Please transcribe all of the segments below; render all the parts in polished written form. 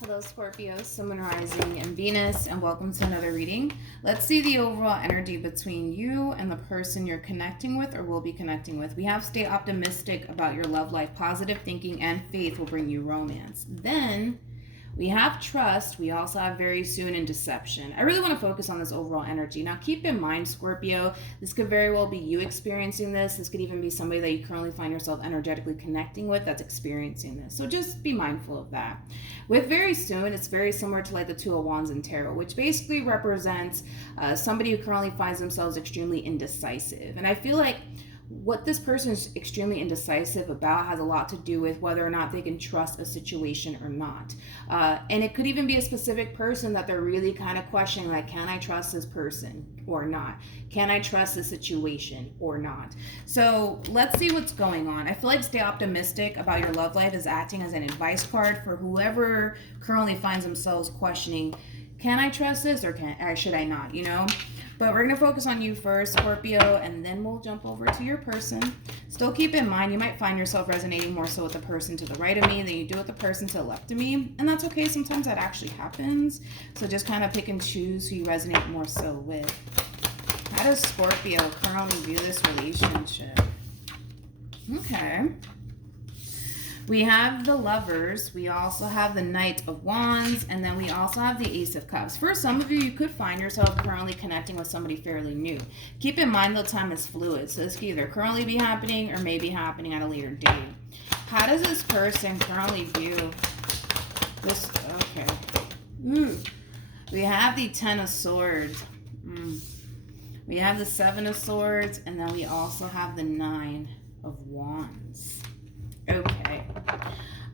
Hello Scorpio, Sun, Moon, Rising, and Venus, and welcome to another reading. Let's see the overall energy between you and the person you're connecting with or will be connecting with. We have stay optimistic about your love life. Positive thinking and faith will bring you romance. Then we have trust. We also have very soon and deception. I really want to focus on this overall energy. Now, keep in mind, Scorpio, this could very well be you experiencing this. This could even be somebody that you currently find yourself energetically connecting with that's experiencing this. So just be mindful of that. With very soon, it's very similar to like the Two of Wands in Tarot, which basically represents somebody who currently finds themselves extremely indecisive. And I feel like what this person is extremely indecisive about has a lot to do with whether or not they can trust a situation or not. And it could even be a specific person that they're really kind of questioning, like, can I trust this person or not? Can I trust this situation or not? So let's see what's going on. I feel like stay optimistic about your love life is acting as an advice card for whoever currently finds themselves questioning, can I trust this or should I not, you know? But we're going to focus on you first, Scorpio, and then we'll jump over to your person. Still keep in mind, you might find yourself resonating more so with the person to the right of me than you do with the person to the left of me. And that's okay. Sometimes that actually happens. So just kind of pick and choose who you resonate more so with. How does Scorpio currently view this relationship? Okay. We have the Lovers, we also have the Knight of Wands, and then we also have the Ace of Cups. For some of you, you could find yourself currently connecting with somebody fairly new. Keep in mind, though, time is fluid, so this could either currently be happening or may be happening at a later date. How does this person currently view this? Okay. We have the Ten of Swords. We have the Seven of Swords, and then we also have the Nine of Wands. Okay.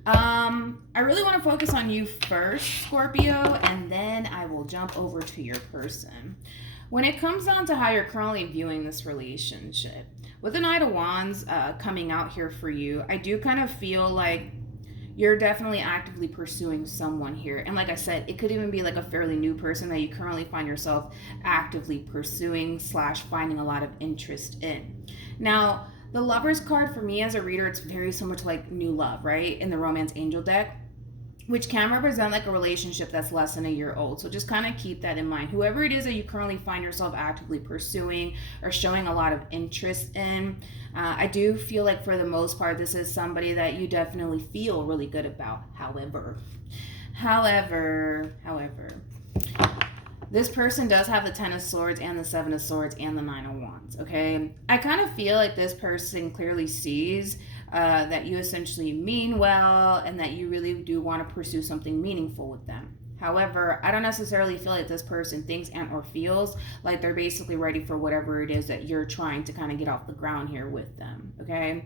I really want to focus on you first, Scorpio, and then I will jump over to your person. When it comes down to how you're currently viewing this relationship, with the Knight of Wands coming out here for you, I do kind of feel like you're definitely actively pursuing someone here. And like I said, it could even be like a fairly new person that you currently find yourself actively pursuing / finding a lot of interest in. Now, the Lovers card for me as a reader, it's very similar to like new love, right? In the Romance Angel deck, which can represent like a relationship that's less than a year old. So just kind of keep that in mind. Whoever it is that you currently find yourself actively pursuing or showing a lot of interest in, I do feel like for the most part, this is somebody that you definitely feel really good about. However, this person does have the Ten of Swords and the Seven of Swords and the Nine of Wands, okay? I kind of feel like this person clearly sees that you essentially mean well and that you really do want to pursue something meaningful with them. However, I don't necessarily feel like this person thinks and or feels like they're basically ready for whatever it is that you're trying to kind of get off the ground here with them, okay?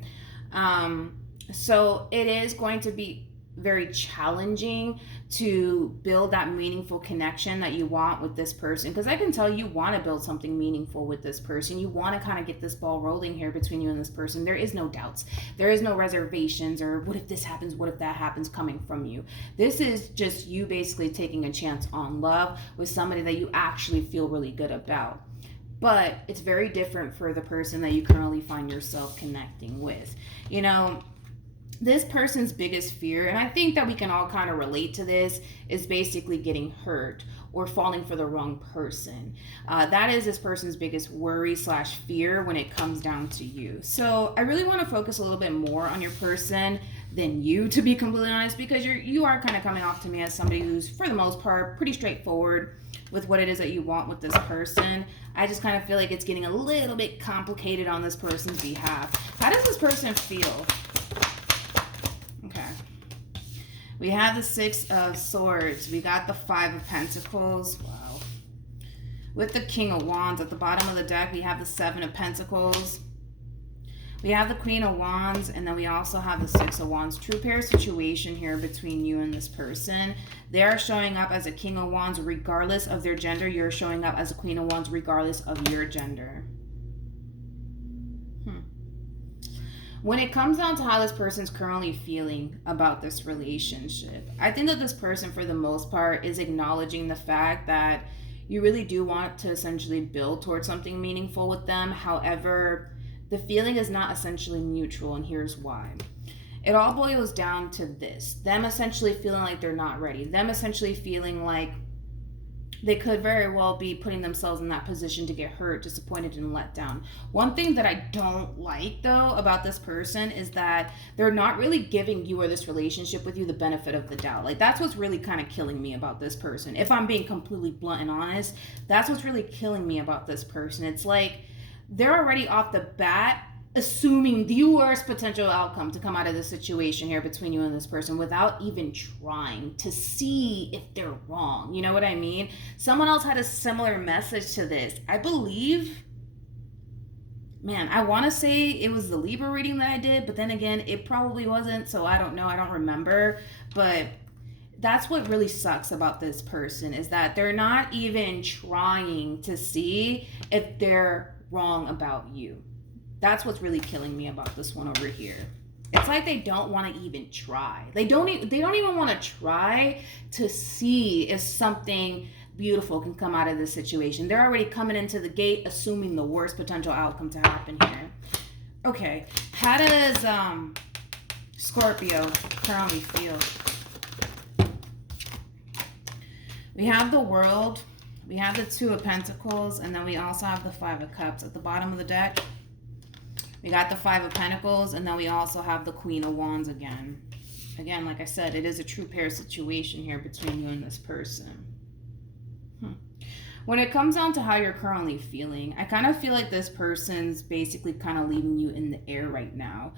So it is going to be very challenging to build that meaningful connection that you want with this person, because I can tell you want to build something meaningful with this person. You want to kind of get this ball rolling here between you and this person. There is no doubts, there is no reservations or what if this happens, what if that happens coming from you. This is just you basically taking a chance on love with somebody that you actually feel really good about. But it's very different for the person that you currently find yourself connecting with. You know, this person's biggest fear, and I think that we can all kind of relate to this, is basically getting hurt or falling for the wrong person. That is this person's biggest worry / fear when it comes down to you. So I really want to focus a little bit more on your person than you, to be completely honest, because you are kind of coming off to me as somebody who's, for the most part, pretty straightforward with what it is that you want with this person. I just kind of feel like it's getting a little bit complicated on this person's behalf. How does this person feel? We have the Six of Swords. We got the Five of Pentacles. Wow. With the King of Wands at the bottom of the deck, we have the Seven of Pentacles. We have the Queen of Wands, and then we also have the Six of Wands. True pair situation here between you and this person. They are showing up as a King of Wands regardless of their gender. You're showing up as a Queen of Wands regardless of your gender. When it comes down to how this person's currently feeling about this relationship, I think that this person, for the most part, is acknowledging the fact that you really do want to essentially build towards something meaningful with them. However, the feeling is not essentially mutual, and here's why. It all boils down to this. Them essentially feeling like they're not ready. Them essentially feeling like they could very well be putting themselves in that position to get hurt, disappointed, and let down. One thing that I don't like, though, about this person is that they're not really giving you or this relationship with you the benefit of the doubt. Like, that's what's really kind of killing me about this person. If I'm being completely blunt and honest, that's what's really killing me about this person. It's like they're already off the bat assuming the worst potential outcome to come out of the situation here between you and this person without even trying to see if they're wrong. You know what I mean? Someone else had a similar message to this. I believe, man, I want to say it was the Libra reading that I did, but then again, it probably wasn't, so I don't know. I don't remember. But that's what really sucks about this person, is that they're not even trying to see if they're wrong about you. That's what's really killing me about this one over here. It's like they don't want to even try. They don't even want to try to see if something beautiful can come out of this situation. They're already coming into the gate assuming the worst potential outcome to happen here. Okay, how does Scorpio currently feel? We have the World, we have the Two of Pentacles, and then we also have the Five of Cups at the bottom of the deck. We got the Five of Pentacles, and then we also have the Queen of Wands again. Again, like I said, it is a true pair situation here between you and this person. When it comes down to how you're currently feeling, I kind of feel like this person's basically kind of leaving you in the air right now.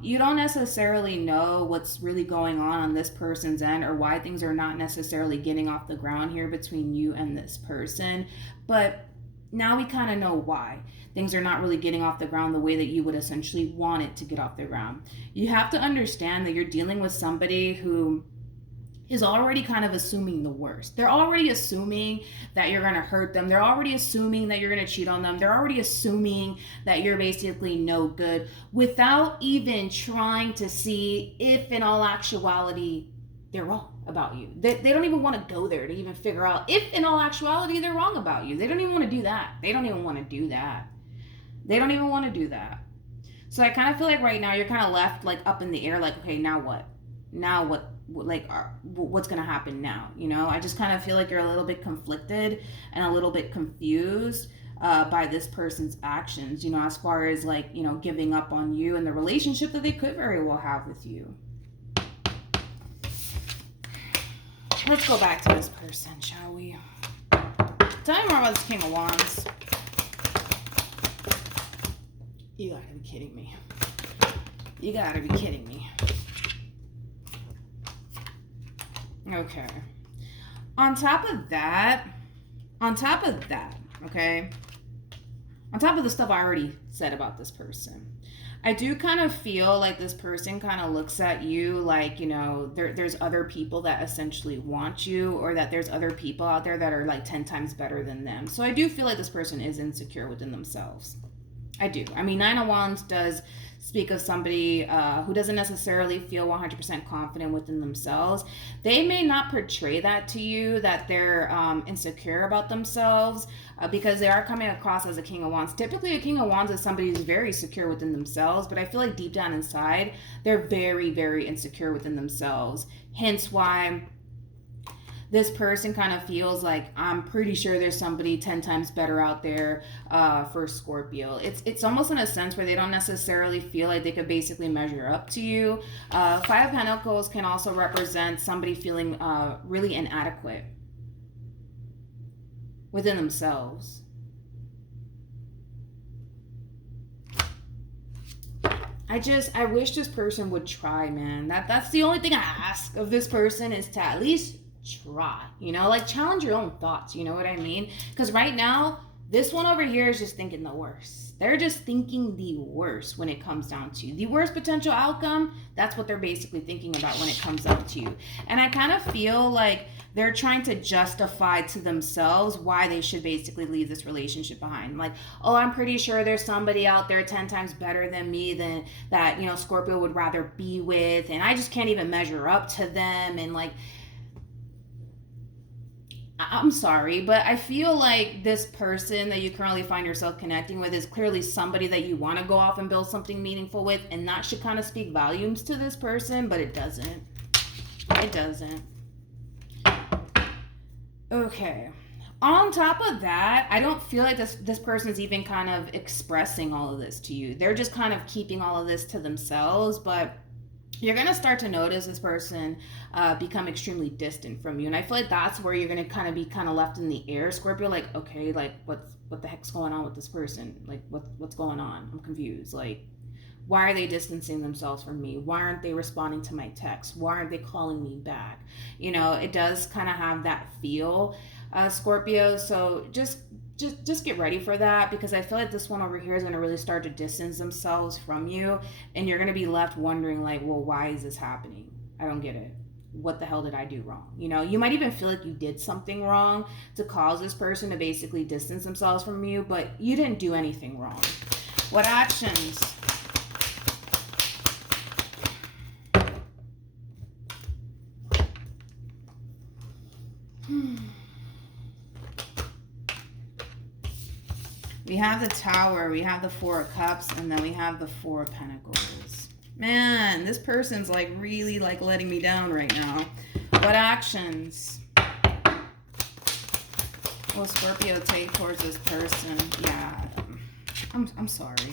You don't necessarily know what's really going on this person's end, or why things are not necessarily getting off the ground here between you and this person. But now we kind of know why things are not really getting off the ground the way that you would essentially want it to get off the ground. You have to understand that you're dealing with somebody who is already kind of assuming the worst. They're already assuming that you're going to hurt them. They're already assuming that you're going to cheat on them. They're already assuming that you're basically no good without even trying to see if in all actuality they're wrong about you. They don't even want to go there to even figure out if in all actuality they're wrong about you. They don't even want to do that. They don't even want to do that. They don't even want to do that. So I kind of feel like right now you're kind of left like up in the air, like, okay, now what? Now what? Like, what's going to happen now? You know, I just kind of feel like you're a little bit conflicted and a little bit confused by this person's actions, you know, as far as like, you know, giving up on you and the relationship that they could very well have with you. Let's go back to this person, shall we? Tell me more about this King of Wands. You gotta be kidding me. You gotta be kidding me. Okay. On top of that, okay, on top of the stuff I already said about this person, I do kind of feel like this person kind of looks at you like, you know, there's other people that essentially want you, or that there's other people out there that are like 10 times better than them. So I do feel like this person is insecure within themselves. I do. I mean, Nine of Wands does speak of somebody who doesn't necessarily feel 100% confident within themselves. They may not portray that to you, that they're insecure about themselves, because they are coming across as a King of Wands. Typically, a King of Wands is somebody who's very secure within themselves, but I feel like deep down inside, they're very, very insecure within themselves. Hence why this person kind of feels like, I'm pretty sure there's somebody 10 times better out there for Scorpio. It's almost in a sense where they don't necessarily feel like they could basically measure up to you. Five of Pentacles can also represent somebody feeling really inadequate within themselves. I wish this person would try, man. That's the only thing I ask of this person, is to at least try, you know, like challenge your own thoughts, you know what I mean? Because right now, this one over here is just thinking the worst. They're just thinking the worst when it comes down to the worst potential outcome. That's what they're basically thinking about when it comes down to you. And I kind of feel like they're trying to justify to themselves why they should basically leave this relationship behind. Like, oh, I'm pretty sure there's somebody out there 10 times better than me, than that, you know, Scorpio would rather be with, and I just can't even measure up to them. And like, I'm sorry, but I feel like this person that you currently find yourself connecting with is clearly somebody that you want to go off and build something meaningful with, and that should kind of speak volumes to this person, but it doesn't. It doesn't. Okay. On top of that, I don't feel like this person's even kind of expressing all of this to you. They're just kind of keeping all of this to themselves, but you're going to start to notice this person become extremely distant from you. And I feel like that's where you're going to kind of be kind of left in the air, Scorpio. Like, okay, like what the heck's going on with this person? Like, what's going on? I'm confused. Like, why are they distancing themselves from me? Why aren't they responding to my texts? Why aren't they calling me back? You know, it does kind of have that feel, Scorpio. So just get ready for that, because I feel like this one over here is going to really start to distance themselves from you, and you're going to be left wondering like, well, why is this happening? I don't get it. What the hell did I do wrong? You know, you might even feel like you did something wrong to cause this person to basically distance themselves from you, but you didn't do anything wrong. What actions? We have the Tower, we have the Four of Cups, and then we have the Four of Pentacles. Man, this person's like really like letting me down right now. What actions will Scorpio take towards this person? Yeah, I'm sorry.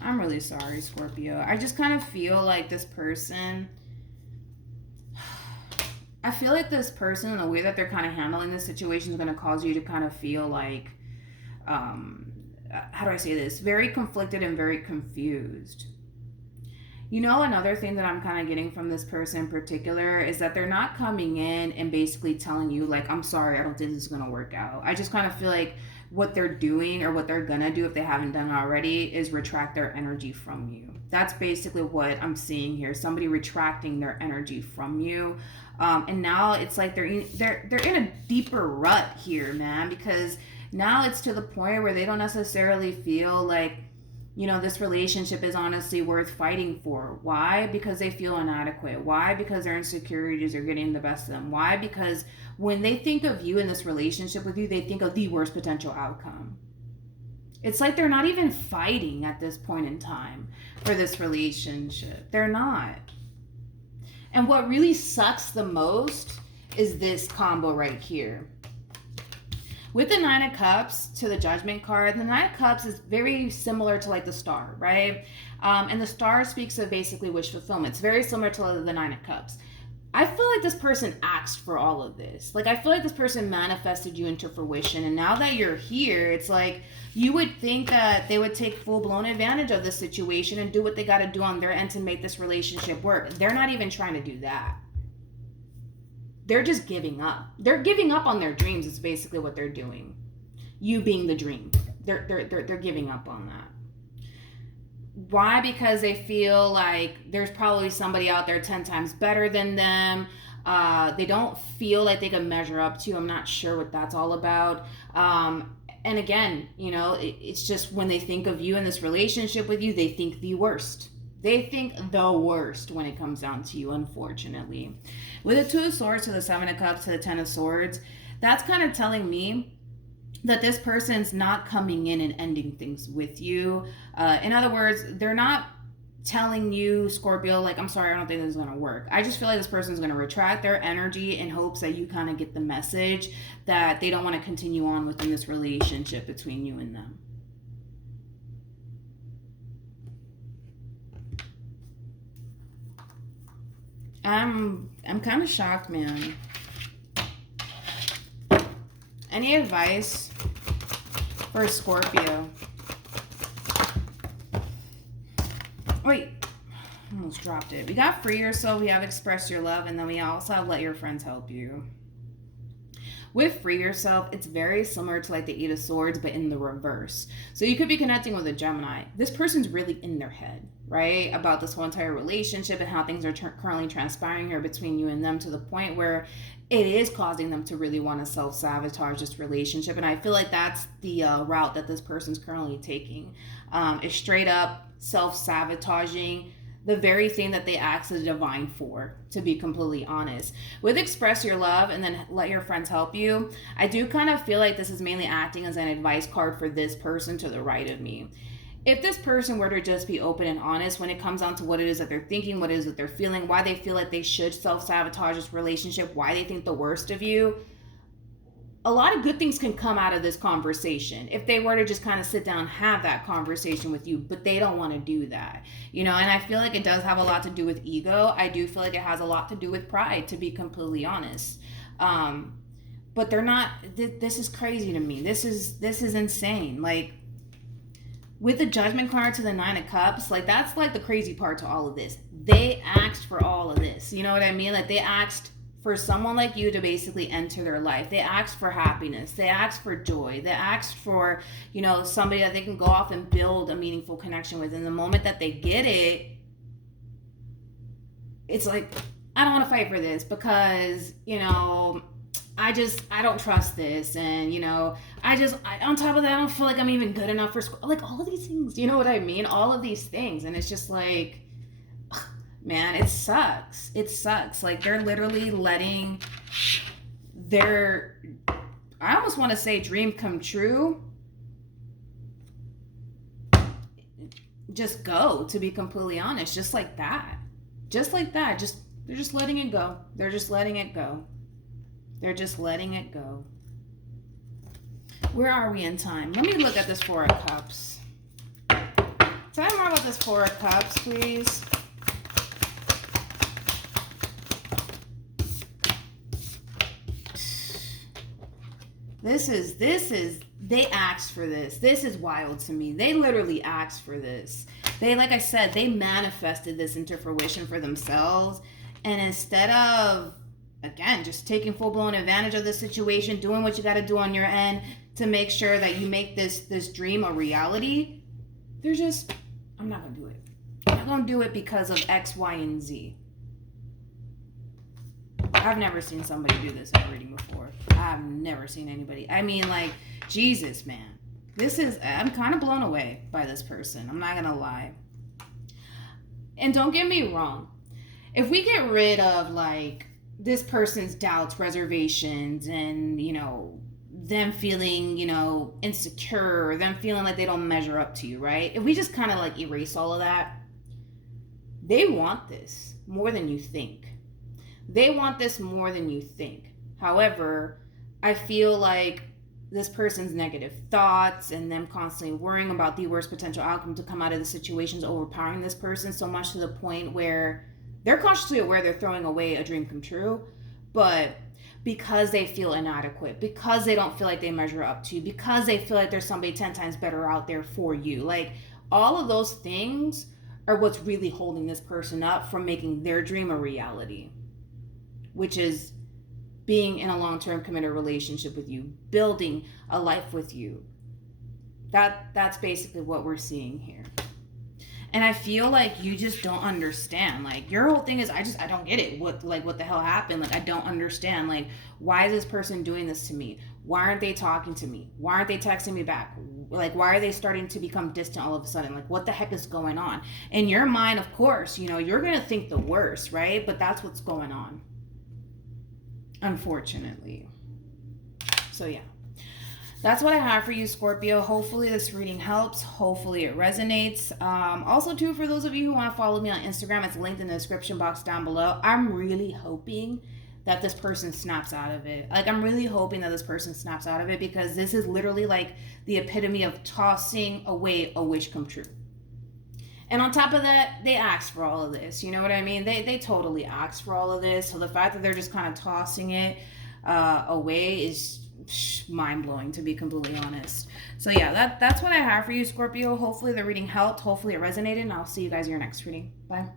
I'm really sorry, Scorpio. I just kind of feel like this person... I feel like this person, and the way that they're kind of handling this situation, is going to cause you to kind of feel like... how do I say this? Very conflicted and very confused. You know, another thing that I'm kind of getting from this person in particular is that they're not coming in and basically telling you like, I'm sorry, I don't think this is going to work out. I just kind of feel like what they're doing, or what they're going to do if they haven't done it already, is retract their energy from you. That's basically what I'm seeing here. Somebody retracting their energy from you. And now it's like they're in a deeper rut here, man, because now it's to the point where they don't necessarily feel like, you know, this relationship is honestly worth fighting for. Why? Because they feel inadequate. Why? Because their insecurities are getting the best of them. Why? Because when they think of you in this relationship with you, they think of the worst potential outcome. It's like they're not even fighting at this point in time for this relationship. They're not. And what really sucks the most is this combo right here. With the Nine of Cups to the Judgment card, the Nine of Cups is very similar to like the Star, right? And the Star speaks of basically wish fulfillment. It's very similar to the Nine of Cups. I feel like this person asked for all of this. Like, I feel like this person manifested you into fruition. And now that you're here, it's like you would think that they would take full-blown advantage of this situation and do what they got to do on their end to make this relationship work. They're not even trying to do that. They're just giving up. They're giving up on their dreams. It's basically what they're doing. You being the dream. They're giving up on that. Why? Because they feel like there's probably somebody out there 10 times better than them. They don't feel like they can measure up to. I'm not sure what that's all about. And again, you know, it's just when they think of you in this relationship with you, they think the worst. They think the worst when it comes down to you, unfortunately. With the Two of Swords to the Seven of Cups to the Ten of Swords, that's kind of telling me that this person's not coming in and ending things with you. In other words, they're not telling you, Scorpio, like, I'm sorry, I don't think this is going to work. I just feel like this person's going to retract their energy in hopes that you kind of get the message that they don't want to continue on within this relationship between you and them. I'm kind of shocked, man. Any advice for Scorpio? Wait, I almost dropped it. We got free yourself, we have express your love, and then we also have let your friends help you. With free yourself, it's very similar to like the Eight of Swords, but in the reverse. So you could be connecting with a Gemini. This person's really in their head, right? About this whole entire relationship and how things are currently transpiring here between you and them, to the point where it is causing them to really want to self-sabotage this relationship. And I feel like that's the route that this person's currently taking. Is straight up self-sabotaging the very thing that they asked the divine for, to be completely honest. With express your love and then let your friends help you, I do kind of feel like this is mainly acting as an advice card for this person to the right of me. If this person were to just be open and honest when it comes down to what it is that they're thinking, what it is that they're feeling, why they feel like they should self-sabotage this relationship, why they think the worst of you, a lot of good things can come out of this conversation if they were to just kind of sit down and have that conversation with you, but they don't want to do that, and I feel like it does have a lot to do with ego. I do feel like it has a lot to do with pride, to be completely honest. But they're not. This is crazy to me. This is insane. Like, with the Judgment card to the Nine of Cups, like, that's like the crazy part to all of this. They asked for all of this. You know what I mean? Like, they asked for someone like you to basically enter their life. They asked for happiness. They asked for joy. They asked for, somebody that they can go off and build a meaningful connection with. And the moment that they get it, it's like, I don't want to fight for this because, I don't trust this. And, on top of that, I don't feel like I'm even good enough for school. Like, all of these things, you know what I mean? All of these things. And it's just like, man, it sucks. It sucks. Like, they're literally letting their, I almost want to say, dream come true just go, to be completely honest. Just like that. Just like that. They're just letting it go. They're just letting it go. They're just letting it go. Where are we in time? Let me look at this Four of Cups. Tell me more about this Four of Cups, please. This is, they asked for this. This is wild to me. They literally asked for this. They, like I said, they manifested this into fruition for themselves. And instead of, again, just taking full-blown advantage of the situation, doing what you got to do on your end to make sure that you make this dream a reality, they're just, I'm not going to do it. I'm not going to do it because of X, Y, and Z. I've never seen somebody do this in a reading before. I've never seen anybody. I mean, like, Jesus, man. I'm kind of blown away by this person. I'm not going to lie. And don't get me wrong. If we get rid of, like, this person's doubts, reservations, and, them feeling, insecure, them feeling like they don't measure up to you, right? If we just kind of, like, erase all of that, they want this more than you think. They want this more than you think. However, I feel like this person's negative thoughts and them constantly worrying about the worst potential outcome to come out of the situation is overpowering this person so much to the point where they're consciously aware they're throwing away a dream come true, but because they feel inadequate, because they don't feel like they measure up to you, because they feel like there's somebody 10 times better out there for you, like, all of those things are what's really holding this person up from making their dream a reality, which is being in a long-term committed relationship with you, building a life with you. That's basically what we're seeing here. And I feel like you just don't understand. Like, your whole thing is, I don't get it. What the hell happened? Like, I don't understand. Like, why is this person doing this to me? Why aren't they talking to me? Why aren't they texting me back? Like, why are they starting to become distant all of a sudden? Like, what the heck is going on? In your mind, of course, you're going to think the worst, right? But that's what's going on, unfortunately. So, yeah. That's what I have for you, Scorpio. Hopefully this reading helps. Hopefully it resonates. Also, too, for those of you who want to follow me on Instagram, it's linked in the description box down below. I'm really hoping that this person snaps out of it. Like, I'm really hoping that this person snaps out of it, because this is literally like the epitome of tossing away a wish come true. And on top of that, they asked for all of this. You know what I mean? They totally asked for all of this. So the fact that they're just kind of tossing it away is mind-blowing, to be completely honest. So yeah, that's what I have for you, Scorpio. Hopefully the reading helped. Hopefully it resonated, and I'll see you guys in your next reading. Bye.